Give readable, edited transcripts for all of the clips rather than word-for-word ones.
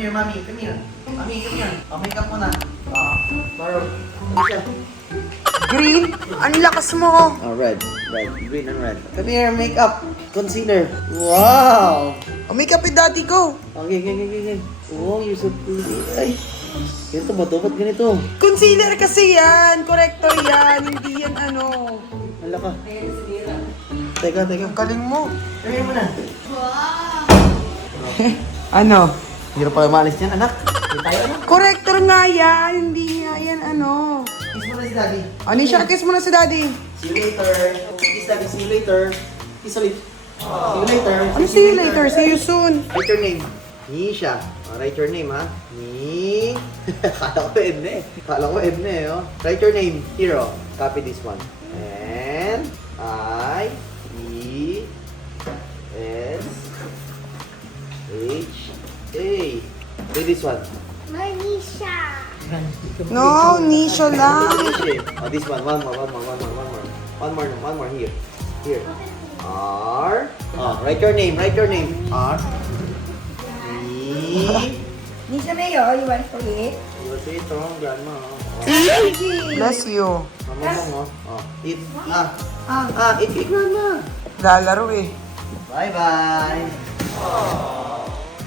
here, mommy. Come here. Mommy, come here. Make up muna. Tomorrow. Ano siya? Green? Ang lakas mo. Oh, red. Green and red. Come here, makeup. Concealer. Wow! Makeup with daddy ko. Okay. Oh, you're so pretty. Ay. Ganito ba ito? Ba't ganito? Concealer kasi yan. Corrector yan. Hindi yan ano. Hala ka. Teka. Ang galing mo. Come here muna. Ano? Hirap pala maalis niyan, anak. Hindi tayo, anak. Corrector nga yan. Hindi nga yan ano. Kiss mo na si daddy. Anisha, kiss mo na si daddy. See you later. Kiss daddy, see you later. Kiss ulit. See you later. Ano see you later? See you soon. Write your name. Nisha. Write your name, ha? Ni... Kala ko Edna eh, oh. Write your name. Here, oh. Copy this one. And... I-E-S-H-A. Do this one. Manisha. No, Nisha lang. Oh, this one. One more here. Here. R. Oh, write your name. R. E. Nisha Mayo, you want to eat? You will say it wrong, grandma. Bless you. Mama mo, oh. Eat. Eat cake, grandma. Lalaro eh. Bye-bye.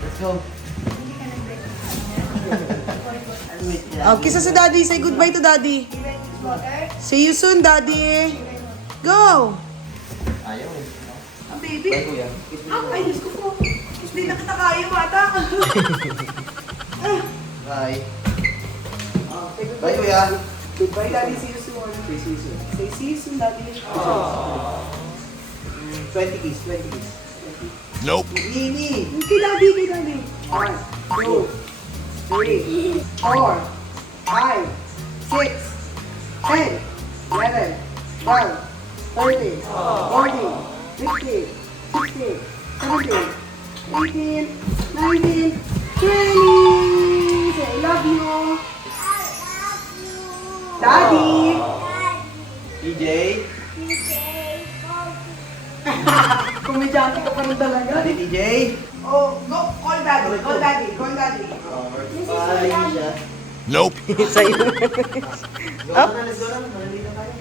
Let's go. Oh, kiss sa daddy. Say goodbye to daddy. See you soon, daddy. Go! Ayaw eh. Ang baby. Bye, kuya. Kiss me. Ay, gusto ko. Kiss din na kita kayo, bata. Bye. Say goodbye. Bye, kuya. Goodbye, daddy. See you soon. Say see you soon, daddy. 20 kiss. Nope. Nini. Kay daddy. 1, 2, 3, 4, 5, 6, 10, 11, 12, 13, 14, 15, 16, 17, 18, 19, 20! Say, I love you! Daddy! DJ. Komedyante ka pa rin talaga. Daddy DJ. Oh, go! Call daddy! Call daddy! Bye, Nisha. Nope. Sa'yo. Up. Let's go na. Maliligo tayo.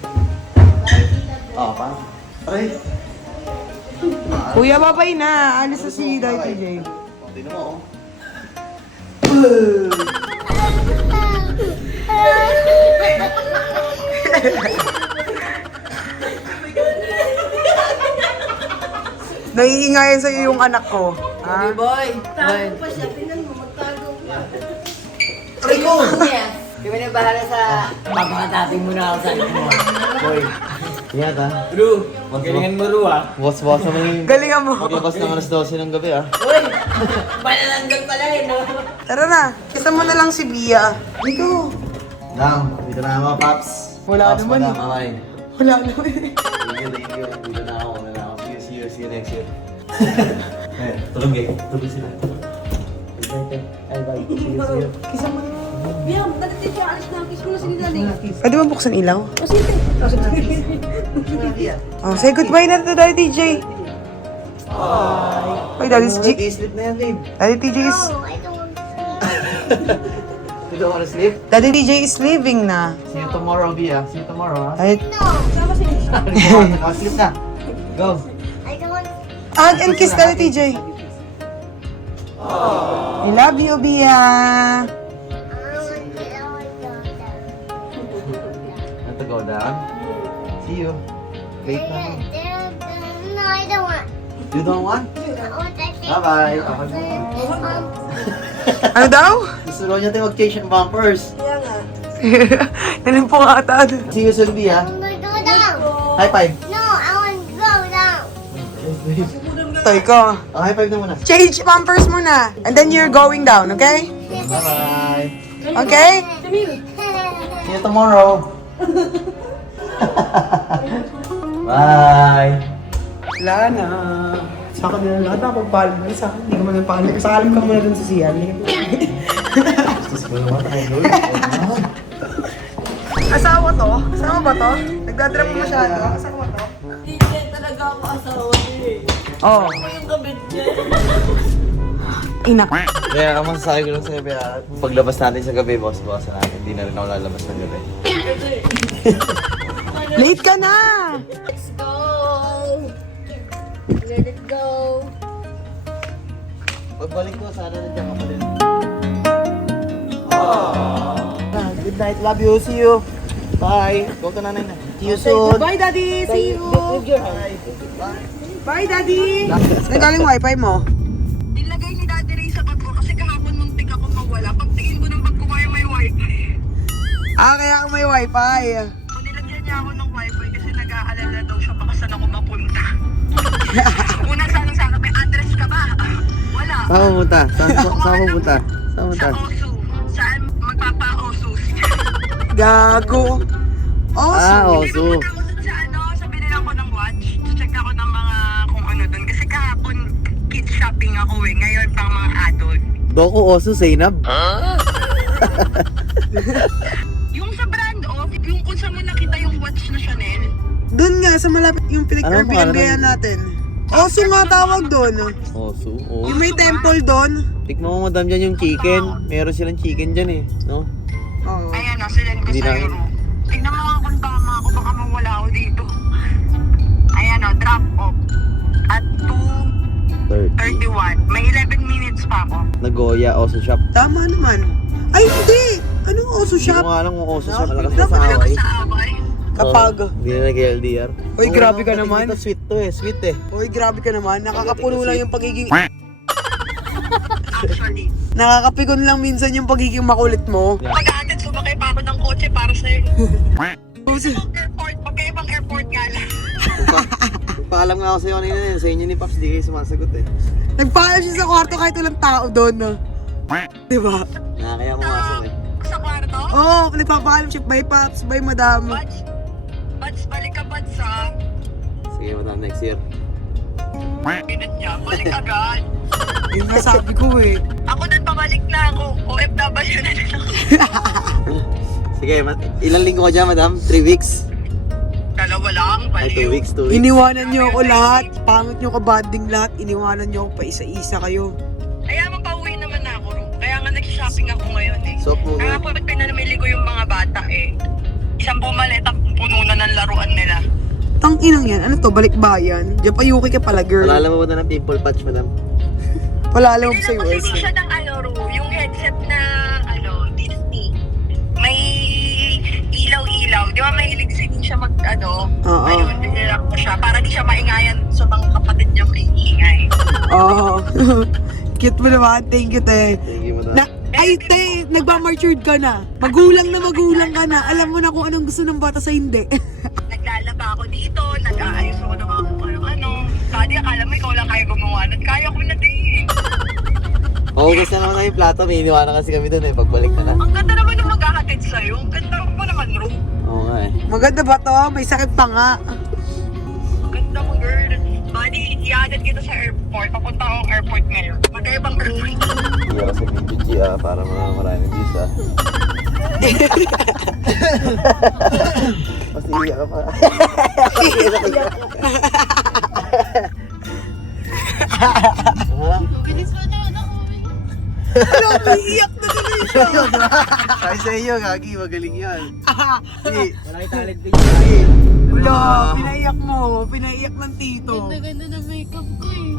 Oh, pa. Aray. Kuya, babay na. Alis na si Daddy TJ. Tingnan mo, oh. Naiingayan sa'yo yung anak ko. Ha? Boy. Tago pa siya, tingnan mo, magtago pa. Aray ko! Kami na bahala sa papakatating mo na ako sa akin mo. Boy. Ingat, ha? Ru, magalingan mo Ru ah. Boss naman yung... Galingan mo. Maglabas ng alas 12 ng gabi, ah. Uy, panalanggal pala eh no? Tara na. Kita mo na lang si Bia. Ikaw. Now, dito na mga paps. Wala Paps, naman, madam, eh. mamay. Wala naman. Thank you. Dito na ako. See you next year. Tulog sila. Bye. See you. Kisa mo na. Bia, dadating siya, alis na, kiss mo na si Daddy. Pwede ba buksan ilaw? O, sige. Oh, say goodbye na to Daddy TJ. Bye, Daddy TJ. Sleep na yan, babe. Daddy TJ is... No, I don't want to sleep. You don't wanna sleep? Daddy TJ is leaving na. See you tomorrow, Bia. See you tomorrow, ha? Ay, Sama si Nisha. Sleep na. Go. I don't want to sleep. hug and kiss Daddy TJ. I love you, Bia. I want to Want to go down? See you. Wait na. No, I don't want. You don't want? I want to sleep. Bye-bye. Ano daw? Gusto raw niya tayo mag-change ng bumpers. Kaya nga. Nalang po nga ata. See you soon, Bia. I'm gonna go down. High five. No, I want to go down. Toy ko. Oh, high five na muna. Change pampers muna. And then you're going down, okay? Bye-bye. Okay? See you tomorrow. Bye. Wala na. Sa akin na lahat ako pagpahal mo sa akin. Hindi ka man ang pahal. Kasalim ka muna dun sa siyan. Gusto ko naman tayo. Asawa to? Asawa ba to? Nagdadrap mo masyado. Asawa to? Hindi talaga ako asawa eh. Oo. Ako yung kabit niya. Ina. Kaya ang masasabi ko lang sa'yo, Bea, paglabas natin sa gabi, bawas-bawasan natin. Hindi na rin ako lalabas ng gabi. Late ka na! Let's go. Let it go. Pagbalik ko, sana nandiyan ka pa din. Good night, love you, see you. Bye. Go to nanay na. See you soon. Bye, Daddy! See you! Bye. Bye, Daddy! Nagaling wifi mo? Nilagay ni Daddy Ray sa bag ko kasi kahapon muntik ako mawala. Pagtingin ko ng bag ko may wifi. Ah, kaya ako may wifi. So, nilagyan niya ako ng wifi kasi nag-aalala daw siya baka saan ako mapunta. Una sana may address ka ba? Wala. Saan pumunta? Saan pumunta? Saan pumunta? Sa Osu. Saan magpapa-Osu? Gago. Oh, Osu. Pumunta ako sa sa binila ko ng watch. Check ako ng mga kung ano doon. Kasi kahapon kids shopping ako eh. Ngayon pang mga adult. Doku Osu, Zainab. Yung sa brand off, yung kung saan mo nakita yung watch na Chanel. Doon nga, sa malapit yung Ano ang pangalan pinag-Airbnb natin. Oso nga tawag doon. Osu? Yung may temple doon. Tikman mo, madam, dyan yung chicken. Meron silang chicken dyan eh. No? Oo. Ayan o, sinend ko Hindi sa na- Euro. Tingnan mo nga kung tama ako, baka mawala ako dito. Ayan o, drop off. At 30. 2:31. May 11 minutes pa ako. Nagoya Osu shop. Tama naman. Ay, hindi! Anong Oso Hindi shop? ko nga alam kung Osu shop. Malakas na Dapat sa talaga away. Sa away. Kapag. Hindi na nag-LDR. Uy, grabe ka naman. Ito sweet to eh. Sweet eh. Uy, grabe ka naman. Nakakapuno lang yung pagiging... Actually. Nakakapikon lang minsan yung pagiging makulit mo. Pag-aatid, sumakay pa ako ng kotse para sa'yo. Airport, magkaibang airport nga lang. Paalam nga ako sa'yo kanina eh. Sa inyo ni Pops, di kayo sumasagot eh. Nagpaalam siya sa kwarto kahit walang tao doon. No? Diba? Nakakaya pumasok eh. Sa kwarto? Oo, nagpapaalam siya. Bye, Paps. Bye, Madam. Bats, balik ka Bats ha. Sige, madam, next year. Pinat niya, balik agad. Yun nga sabi ko eh. Ako din, pabalik na ako. OFW na din ako. Sige, ilang linggo ka dyan, madam? 3 weeks? Dalawa lang, Ay, 2 baliw. weeks, 2 weeks. Iniwanan niyo ako lahat. Pangit niyo kabanding lahat. Iniwanan niyo ako pa isa-isa kayo. Kaya mapauwi naman ako, Ro. Kaya nga nag-shopping ako ngayon eh. So, Kaya po pinamili ko yung mga bata eh. Isang bumaleta, puno na ng laruan nila. Tang inang yan. Ano to? Balikbayan? Diyan pa yuki ka pala, girl. Nalala mo ba na ng pimple patch, madam? Wala alam ko sa Tinanong US. ko siya ng ano, Ro, yung headset na Disney. May ilaw-ilaw. Di ba mahilig siya mag Oo. Ayun, dinilak ko siya. Para di siya maingayan sa mga kapatid niya maingay. Oo. Cute mo naman. Thank you, te. Thank you, madam. Ay, te, nagmamatured ka na. Magulang ka na. Alam mo na kung anong gusto ng bata sa hindi. Naglalaba ako dito, nag-aayos ako ng mga kung ano-ano. Kadi, akala mo ikaw lang kaya gumawa nun. Kaya ko na din. Hugas na naman na yung plato. May iniwanan kasi kami doon eh. Pagbalik na na. Ang ganda naman ng maghahatid sa'yo. Ang ganda mo naman, Ro. Oo nga eh. Maganda ba to? May sakit pa nga. Ang ganda mo, girl. Buddy, ihatid kita sa airport. Papunta akong airport ngayon. Magkaibang airport. Hindi ako sa BBG para maraming views Mas iiyak ka pa. Ano, umiiyak na tuloy siya. Ay sa iyo, Gagi. Magaling yan. Sige. Malaki talent din yun. Sige. Wala, pinaiyak mo. Pinaiyak ng tito. Ganda ng makeup ko eh.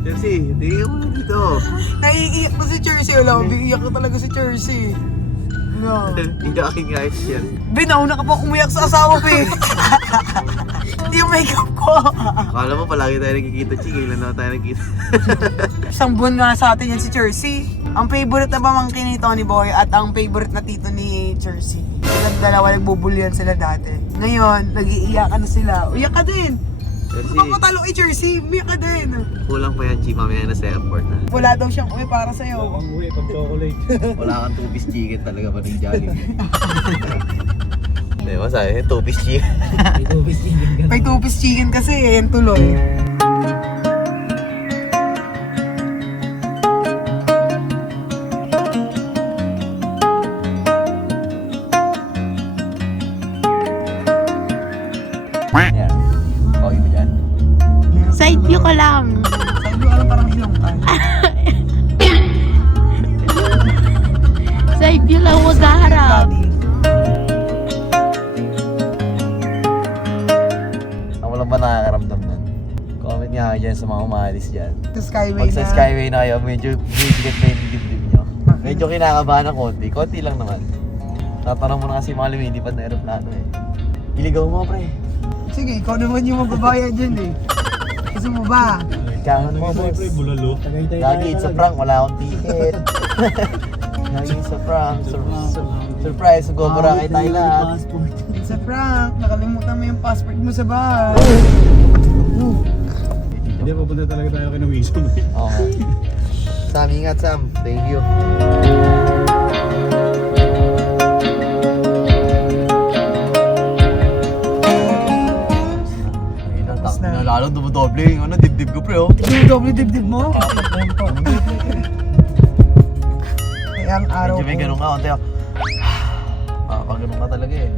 Chelsea, tingin mo na dito. Naiiyak na si Jersey. Wala, umiiyak na talaga si Jersey. No. Hindi aking guys yan. Binauna ka pa umiyak sa asawa ko eh. Yung makeup ko. Akala mo palagi tayo nagkikita, Ching. Ilan na tayo nagkikita. Isang buwan nga sa atin yan si Jersey. Ang favorite na pamangkin ni Tony Boy at ang favorite na tito ni Jersey. Silang dalawa nagbubulyan sila dati. Ngayon, nag-iiyakan na sila. Uyak ka din. Chelsea, Kung matalo kay Jersey, uyak ka din. kulang pa yan, Ching. Mamaya na sa airport na. Wala daw siyang uwi para sa'yo. Ang uwi pag chocolate. Wala kang 2-piece chicken talaga ba ng Jollibee? Hindi, masabi, 2-piece chicken. Ito, bistigin ka. May two-piece chicken kasi, yan tuloy. Yan. Okay ba dyan? Side view ko lang. Sabi ko, alam parang ilong tayo. Ikaw maghaharap. Ako lang ba nakakaramdam nun? Comment nga kayo dyan sa mga umalis dyan. Sa Skyway Pag sa na. Skyway na kayo, medyo bibigat na yung dibdib nyo. Medyo kinakabahan ng konti. Konti lang naman. Tatanong mo na kasi mga lumilipad na aeroplano eh. Iligaw mo, pre. Sige, ikaw naman yung magbabayad dyan eh. Gusto mo ba? Ikaw mo, boss. Lagi, it's a prank. Wala akong ticket. Lagi, it's a prank. Surprise, mag-Boracay tayo lahat. It's a prank. Nakalimutan mo yung passport mo sa bahay. Hindi, papunta talaga tayo kay Wilson. Okay. Sam, ingat Sam. Thank you. Ayun ang tak na lalo dumudoble yung ano, dibdib ko pre oh. Yung doble dibdib mo? Kaya ang araw Medyo may ko. ganun ka, konti oh. Pag ganun ka talaga eh.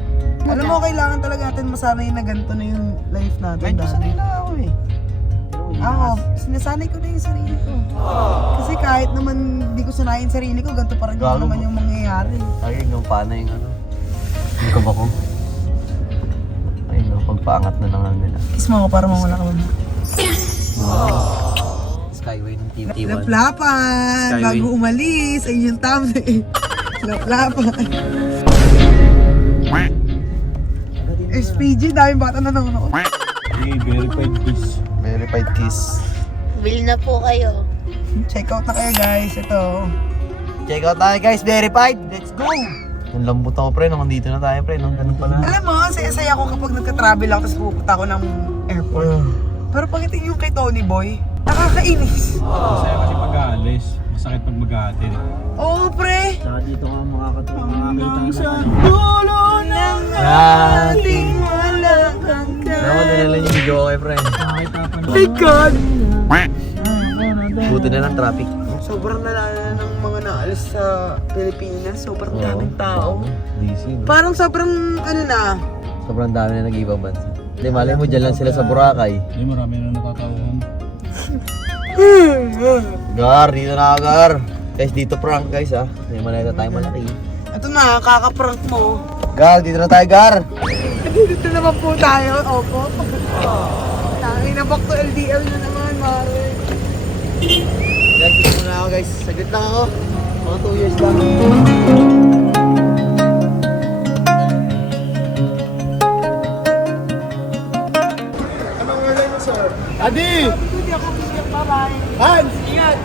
Alam mo, kailangan talaga natin masanay na ganito na yung life natin. Medyo dati. sanay na ako eh. Ako, sinasanay ko na yung sarili ko. Kasi kahit naman hindi ko sanayin sarili ko, ganito pa rin Gago naman mo. yung mangyayari. Ayun yung paano yung ano. Hindi ko ba ko? Ayun yung pagpaangat na ng ano nila. Kiss mo ako para mawala ka ba? Skyway ng TV1. Laplapan! Skyway. Bago umalis, ayun yung thumbnail. Laplapan. SPG, daming bata na nanonood. Hey, verified kiss. Verified kiss. Bill na po kayo. Check out na kayo guys, ito. Check out tayo guys, verified! Let's go! Ang lambot ako pre, nung nandito na tayo pre, nung ganun pala. Alam mo, saya-saya ako kapag nagka-travel ako tapos pupunta ako ng airport. Pero pagdating yung kay Tony Boy, nakakainis. Masaya kasi pag-aalis. Masakit pag mag-aatin. Oo, pre! Saka dito ka makakita Sa dulo ng ating walang hanggan. Naman, dinala yung video ko kay pre. My God! Buti na lang traffic. Sobrang nalala ng mga naalis sa Pilipinas. Sobrang daming tao. Busy. Parang sobrang ano na. Sobrang dami na nag-ibang bansa. Hindi, malay mo dyan lang sila sa Boracay. Hindi, marami na natatawan. Gar, dito na ako, Gar. Guys, dito prank guys ah. May maleta tayo malaki. Ito na, kakaprank mo. Gar, dito na tayo, Gar. Dito naman po tayo. Opo. Tangin na back to LDL na naman, Mare. Guys, dito muna ako guys. Saglit lang ako. Mga 2 years lang. Adi! Hindi ako bigyan. Bye-bye. Hans! Ingat.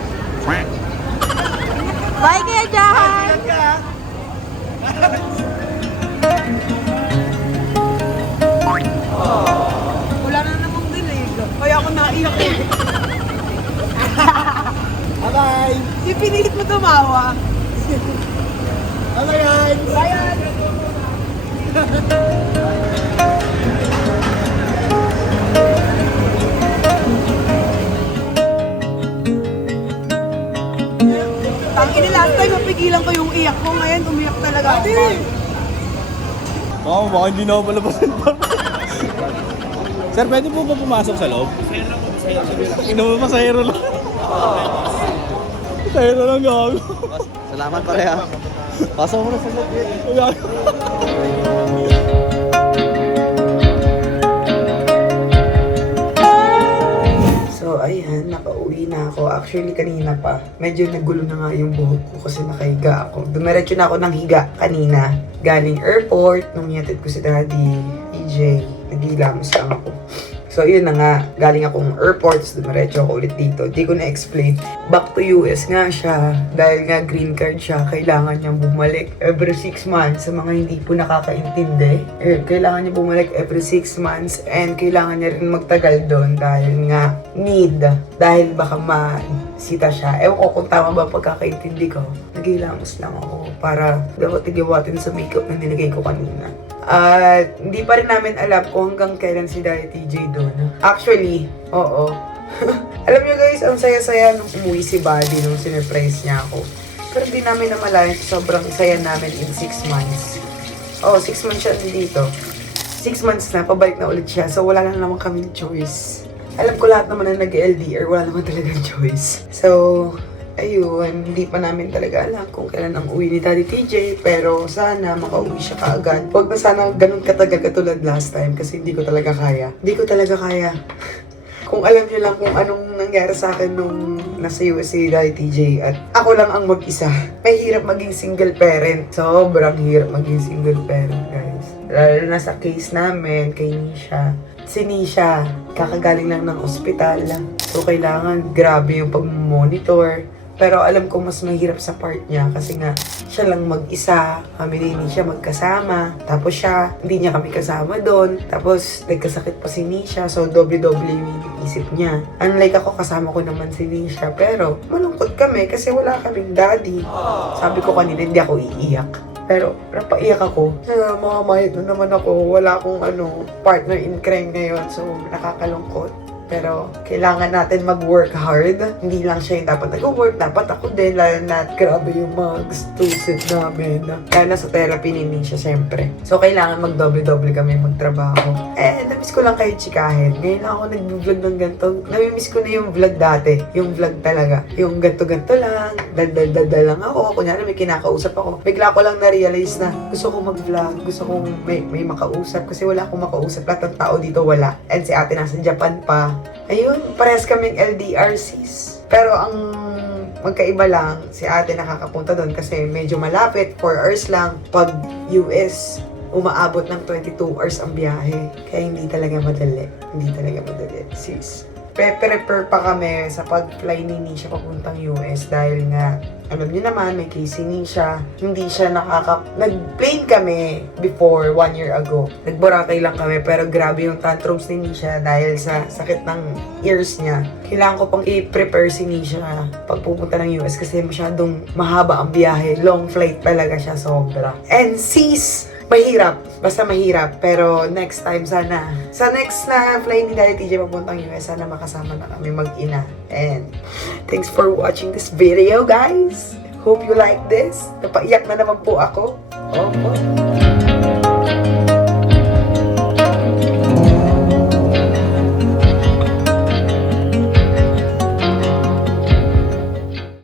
Bye kaya dyan! Ingat ka. Wala na namang dilig. Kaya ako naiyak eh. Bye-bye! Si pinilit mo tumawa. Bye-bye, Hans! Bayan! Tangin na last time, mapigilan ko yung iyak ko. Ngayon, umiyak talaga ako. Oo, baka hindi na ako palabasan pa. Sir, pwede po ba pumasok sa loob? Ino mo, masahero lang. Masahero lang gago. Salamat pare ah. Pasok mo na sa Gago. So, ayan, nakauwi na ako. Actually, kanina pa. Medyo nagulo na nga yung buhok ko kasi nakahiga ako. Dumiretso na ako ng higa kanina. Galing airport, nung yatid ko si Daddy, EJ, nagilamos lang ako. So, yun na nga. Galing akong airport, so dumiretso ako ulit dito. Di ko na-explain. Back to US nga siya. Dahil nga green card siya, kailangan niyang bumalik every 6 months. Sa mga hindi po nakakaintindi, kailangan niya bumalik every 6 months. And kailangan niya rin magtagal doon dahil nga need. Dahil baka masita siya. Ewan ko kung tama ba ang pagkakaintindi ko. Naghilamos lang ako para dapat tigiwatin sa makeup na nilagay ko kanina. At hindi pa rin namin alam kung hanggang kailan si Daddy TJ doon. Actually, oo. Alam niyo guys, ang saya-saya nung umuwi si Buddy nung sinurprise niya ako. Pero hindi namin namalayan, sobrang saya namin in 6 months. Oo, 6 months siya dito. 6 months na, pabalik na ulit siya. So wala na naman kaming choice. Alam ko lahat naman na nag-LDR, wala naman talagang choice. So, ayun, hindi pa namin talaga alam kung kailan ang uwi ni Daddy TJ, pero sana makauwi siya kaagad. Huwag na sana ganun katagal katulad last time kasi hindi ko talaga kaya. Hindi ko talaga kaya. Kung alam niyo lang kung anong nangyari sa akin nung nasa US si Daddy TJ at ako lang ang mag-isa. Mahirap maging single parent. Sobrang hirap maging single parent, guys. Lalo na sa case namin kay Nisha. Si Nisha, kakagaling lang ng ospital. So, kailangan grabe yung pag-monitor. Pero alam ko mas mahirap sa part niya kasi nga siya lang mag-isa. Kami ni Nisha magkasama. Tapos siya, hindi niya kami kasama doon. Tapos nagkasakit pa si Nisha. So doble-doble yung isip niya. Unlike ako, kasama ko naman si Nisha. Pero malungkot kami kasi wala kaming daddy. Sabi ko kanina, hindi ako iiyak. Pero napaiyak ako. Mamamayad na naman ako. Wala akong partner in crime ngayon. So nakakalungkot. Pero kailangan natin mag-work hard. Hindi lang siya yung dapat nag-work. Dapat ako din. Lalo na grabe yung mga gastusin namin. Kaya nasa therapy ni Nisha, syempre. So kailangan mag-doble-doble kami magtrabaho. Namiss ko lang kayo chikahin. Ngayon lang ako nag-vlog ng ganito. Namimiss ko na yung vlog dati. Yung vlog talaga. Yung ganto-ganto lang. Dal-dal-dal lang ako. Kunyari may kinakausap ako. Bigla ko lang na-realize na gusto ko mag-vlog. Gusto kong may makausap. Kasi wala akong makausap. Lahat ng tao dito wala. And si ate nasa Japan pa. Ayun, parehas kaming LDRCs. Pero ang magkaiba lang, si ate nakakapunta doon kasi medyo malapit, 4 hours lang. Pag US, umaabot ng 22 hours ang biyahe. Kaya hindi talaga madali. Hindi talaga madali, sis. Prepare pa kami sa pag-fly ni Nisha papuntang US dahil nga, alam niyo naman, may case si Nisha. Hindi siya nag-plane kami before 1 year ago. Nag-Boracay lang kami pero grabe yung tantrums ni Nisha dahil sa sakit ng ears niya. Kailangan ko pang i-prepare si Nisha pag pupunta ng US kasi masyadong mahaba ang biyahe. Long flight talaga siya, sobra. And sis, mahirap. Basta mahirap. Pero next time sana. Sa next na flight ni Daddy TJ papuntang US, sana makasama na kami mag-ina. And thanks for watching this video, guys. Hope you like this. Napaiyak na naman po ako. Opo.